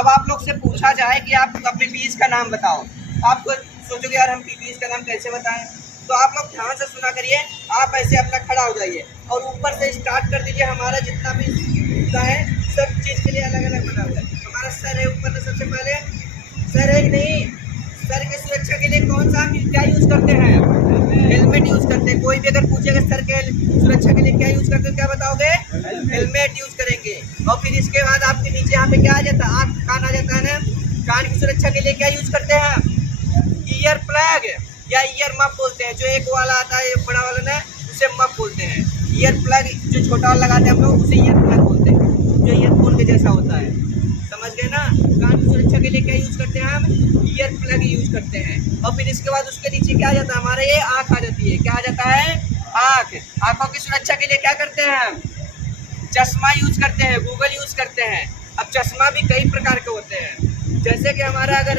अब आप लोग से पूछा जाए कि आप अपने बीज का नाम बताओ, आप सोचोगे यार हम बीज का नाम कैसे बताएं, तो आप लोग ध्यान से सुना करिए। आप ऐसे अपना खड़ा हो जाइए और ऊपर से स्टार्ट कर दीजिए। हमारा जितना भी होता है सब चीज़ के लिए अलग अलग बना हुआ है। हमारा सर है ऊपर से, सबसे पहले सर है कि नहीं, सर की सुरक्षा के लिए कौन सा हम क्या यूज़ करते हैं? हेलमेट यूज़ करते हैं। कोई भी अगर पूछेगा सर के सुरक्षा के लिए क्या यूज़ करते हैं, क्या बताओगे? हेलमेट यूज़ करेंगे। और फिर इसके बाद आपके नीचे यहाँ पे क्या आ जाता है? आँख कान आ जाता है ना। कान की सुरक्षा के लिए क्या यूज़ करते हैं? ईयर प्लग या ईयर मफ बोलते हैं। जो एक वाला आता है एक बड़ा वाला ना, उसे मफ बोलते हैं। ईयर प्लग जो छोटा वाला लगाते हैं हम लोग, उसे ईयर प्लग बोलते हैं, जो ईयरफोन के जैसा होता है। समझ गए ना? कान की सुरक्षा के लिए क्या यूज़ करते हैं हम? ईयर प्लग यूज़ करते हैं। और फिर इसके बाद उसके नीचे क्या आ जाता है? हमारे ये आँख आ जाती है। क्या आ जाता है? आँख। आँखों की सुरक्षा के लिए क्या करते हैं हम? चश्मा यूज़ करते हैं, गूगल यूज़ करते हैं। अब चश्मा भी कई प्रकार के होते हैं। जैसे कि हमारा अगर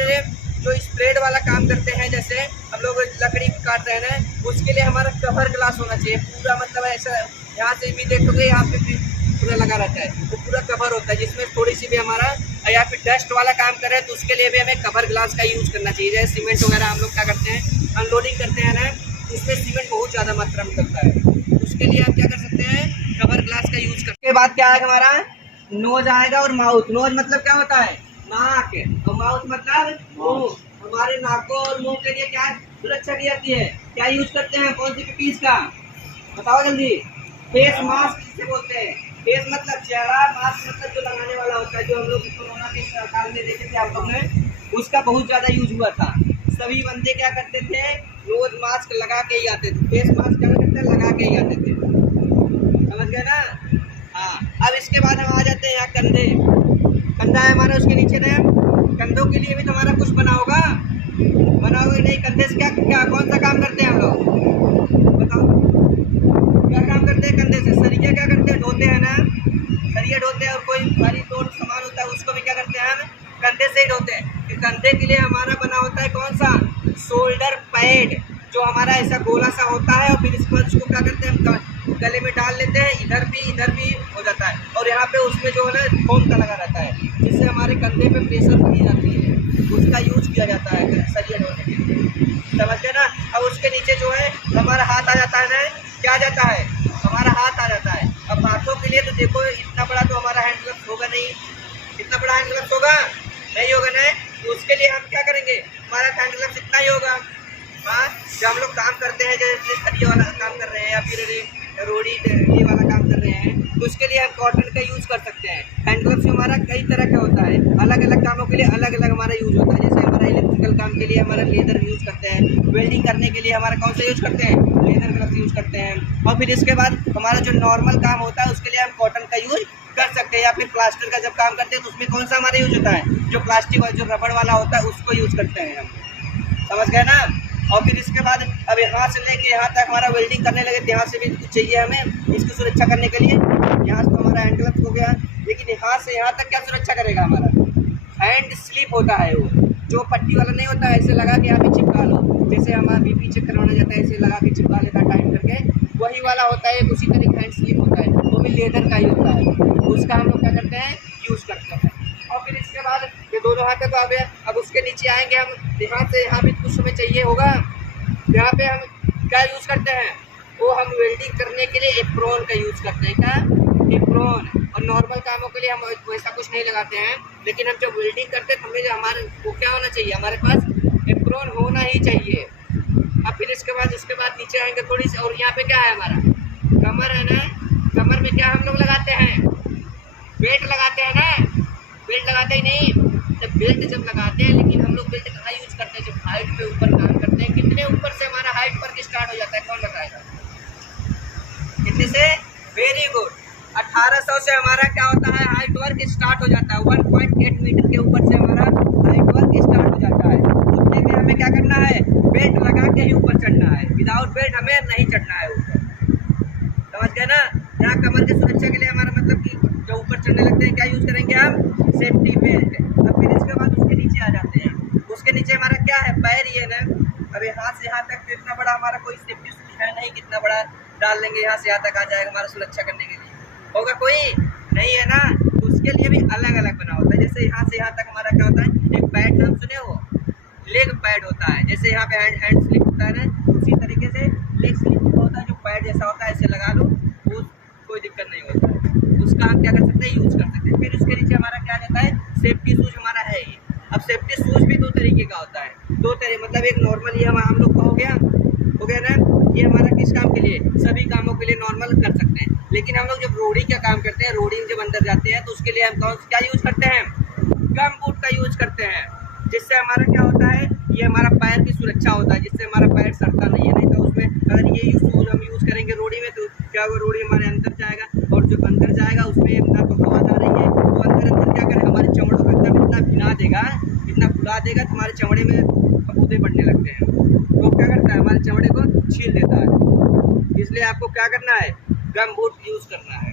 जो स्प्रेड वाला काम करते हैं, जैसे हम लोग लकड़ी काट रहे हैं ना, उसके लिए हमारा कवर ग्लास होना चाहिए पूरा। मतलब ऐसा यहाँ से भी देखोगे, यहाँ पे भी पूरा लगा रहता है, तो पूरा कवर होता है, जिसमें थोड़ी सी भी हमारा या फिर डस्ट वाला काम करें तो उसके लिए भी हमें कवर ग्लास का यूज़ करना चाहिए। जैसे सीमेंट वगैरह हम लोग क्या करते हैं, अनलोडिंग करते हैं ना, उसमें सीमेंट बहुत ज़्यादा मात्रा में लगता है, उसके लिए आप क्या कर सकते हैं? कवर ग्लास का यूज़ करते हैं। बाद क्या आएगा? हमारा नोज आएगा और माउथ। नोज मतलब क्या होता है? नाक। और माउथ मतलब मुंह। हमारे नाकों और मुंह के लिए क्या सुरक्षा की जाती है? क्या यूज करते हैं? कौन सी पीस का बताओ जल्दी? फेस मास्क जिसे बोलते हैं। फेस मतलब चेहरा, मास्क मतलब जो लगाने वाला होता है, जो हम लोग कोरोना के काल में देखे थे आप लोग ने, उसका बहुत ज़्यादा यूज हुआ था। सभी बंदे क्या करते थे? रोज मास्क लगा के ही आते थे। फेस मास्क क्या करते थे? लगा के ही आते थे। समझ गए ना? हाँ। अब इसके बाद हम आ जाते हैं यहाँ कंधे। कंधा है हमारा, उसके नीचे ना कंधों के लिए भी तो हमारा कुछ बना होगा नहीं? कंधे से क्या क्या कौन सा काम करते हैं हम लोग बताओ? क्या काम करते हैं कंधे से? सरिया क्या करते हैं? ढोते हैं ना, सरिया ढोते हैं। और कोई भारी तोड़ सामान होता है उसको भी क्या करते हैं हम? कंधे से ही ढोते हैं। कि कंधे के लिए हमारा बना होता है कौन सा? शोल्डर पैड, जो हमारा ऐसा गोला सा होता है। और फिर इसके बाद उसको क्या करते हैं? हम गले में डाल लेते हैं, इधर भी हो जाता है। और यहाँ पे उसमें जो है ना फोम का लगा रहता है, जिससे हमारे कंधे पे प्रेशर बनी जाती है, उसका यूज किया जाता है सरिया ढोने के लिए। समझते ना? अब उसके नीचे जो है हमारा हाथ आ जाता है ना। क्या आ जाता है? हमारा हाथ आ जाता है। अब हाथों के लिए तो देखो, इतना बड़ा तो हमारा हैंड ग्लव्स होगा नहीं। इतना बड़ा हैंड ग्लव्स होगा नहीं, होगा ना। तो उसके लिए हम क्या करेंगे? हमारा हैंड ग्लव्स इतना ही होगा। हाँ, जब हम लोग काम करते हैं, जैसे सरिया वाला काम कर रहे हैं या फिर रोड़ी ये वाला काम कर रहे हैं, तो उसके लिए हम कॉटन का यूज़ कर सकते हैं। हैंड ग्लव्स हमारा कई तरह का होता है, अलग अलग कामों के लिए अलग अलग हमारा यूज़ होता है। जैसे हमारा इलेक्ट्रिकल काम के लिए हमारा लेदर यूज़ करते हैं, वेल्डिंग करने के लिए हमारा कौन सा यूज़ करते हैं? लेदर ग्लव्स यूज़ करते हैं। और फिर इसके बाद हमारा जो नॉर्मल काम होता है उसके लिए हम कॉटन का यूज़ कर सकते हैं। या फिर प्लास्टर का जब काम करते हैं तो उसमें कौन सा हमारा यूज होता है? जो प्लास्टिक और जो रबड़ वाला होता है उसको यूज़ करते हैं हम। समझ गए ना? और फिर इसके बाद अब यहाँ से लेके यहाँ तक हमारा वेल्डिंग करने लगे, यहाँ से भी कुछ चाहिए हमें इसकी सुरक्षा करने के लिए। यहाँ से तो हमारा हैंड ग्लव्स हो गया, लेकिन यहाँ से यहाँ तक क्या सुरक्षा करेगा? हमारा हैंड स्लिप होता है, वो जो पट्टी वाला नहीं होता है, ऐसे लगा के यहाँ पे चिपका लो। जैसे हमारा बीपी चेक करवाना जाता है, ऐसे लगा के चिपका लेता है टाइट करके, वही वाला होता है। उसी तरीके हैंड स्लिप होता है, वो भी लेदर का ही होता है। उसका हम लोग क्या करते हैं? यूज़ करते हैं। और फिर इसके बाद ये दोनों हाथ तो आ गए। अब उसके नीचे आएंगे हम, यहाँ से यहाँ भी कुछ समय चाहिए होगा। यहाँ पे हम क्या यूज़ करते हैं? वो हम वेल्डिंग करने के लिए एप्रोन का यूज़ करते हैं। क्या? एप्रोन। और नॉर्मल कामों के लिए हम वैसा कुछ नहीं लगाते हैं, लेकिन हम जब वेल्डिंग करते हैं तो हमें हमारे वो क्या होना चाहिए? हमारे पास एप्रोन होना ही चाहिए। अब फिर इसके बाद नीचे आएंगे थोड़ी सी, और यहाँ पे क्या है? हमारा कमर है ना। कमर में क्या हम लोग लगाते हैं? बेल्ट लगाते हैं ना। बेल्ट लगाते ही नहीं, जब बेल्ट जब लगाते हैं, लेकिन हम लोग बेल्ट कहाँ यूज़ करते हैं? जब हाइट पे ऊपर काम करते हैं। कितने ऊपर से हमारा हाइट वर्क स्टार्ट हो जाता है? कौन बताएगा? कितने से? वेरी गुड, 1800 से हमारा क्या होता है? हाइट वर्क स्टार्ट हो जाता है। 1.8 मीटर के ऊपर से हमारा हाइट वर्क स्टार्ट हो जाता है। उतने में हमें क्या करना है? बेल्ट लगा के ही ऊपर चढ़ना है। विदाउट बेल्ट हमें नहीं चढ़ना है ऊपर। समझ गए ना? यहाँ कमर की सुरक्षा के लिए हमारा मतलब कि जो ऊपर चढ़ने लगते हैं क्या यूज़ करेंगे हम? Safety belt. अब फिर इसके बाद उसके नीचे आ जाते हैं। उसके नीचे हमारा क्या है? पैर ये ना। अब यहाँ से यहाँ तक इतना बड़ा हमारा कोई सेफ्टी सूट है नहीं, कितना बड़ा डाल लेंगे यहाँ से यहाँ तक आ जाएगा हमारा सुरक्षा करने के लिए? होगा कोई? नहीं है ना। तो उसके लिए भी अलग अलग बना होता है। जैसे यहाँ से यहाँ तक हमारा क्या होता है, एक पैड नाम सुने हो, लेग पैड होता है। जैसे यहाँ पे हैंड स्लिप होता है ना, उसी तरीके से लेग स्लिप होता है, जो पैड जैसा होता है, ऐसे लगा लो, वो कोई दिक्कत नहीं होता है। उसका हम क्या कर सकते हैं, यूज़ कर सकते हैं। फिर उसके नीचे हमारा क्या रहता है, सेफ्टी शूज हमारा है ये। अब सेफ्टी शूज भी दो तरीके का होता है, दो तरह मतलब एक नॉर्मल, ये हम लोग का हो गया ना, ये हमारा किस काम के लिए, सभी कामों के लिए नॉर्मल कर सकते हैं। लेकिन हम लोग जब रोडी का काम करते हैं, रोडी में जब अंदर जाते हैं, तो उसके लिए हम क्या यूज़ करते हैं, गम बूट का यूज़ करते हैं। जिससे हमारा क्या होता है, ये हमारा पैर की सुरक्षा होता है, जिससे हमारा पैर सड़ता नहीं है। नहीं तो उसमें अगर ये शूज हम यूज़ करेंगे रोडी में, तो क्या होगा, रोडी हमारे अंदर जाएगा, और जब अंदर जाएगा उसमें ना तो हवा आ रही है, वो अंदर क्या करे, हमारे चमड़ों को एकदम इतना भिला देगा, इतना फुला देगा, तुम्हारे चमड़े में फफूंदे बढ़ने लगते हैं। तो क्या करता है, हमारे चमड़े को छील देता है। इसलिए आपको क्या करना है, गम बूट यूज़ करना है।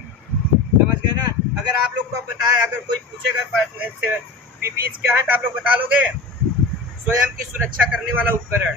समझ गए ना। अगर आप लोग को बताए, अगर कोई पूछेगा पीपीईज क्या है, तो आप लोग बता लोगे, स्वयं की सुरक्षा करने वाला उपकरण।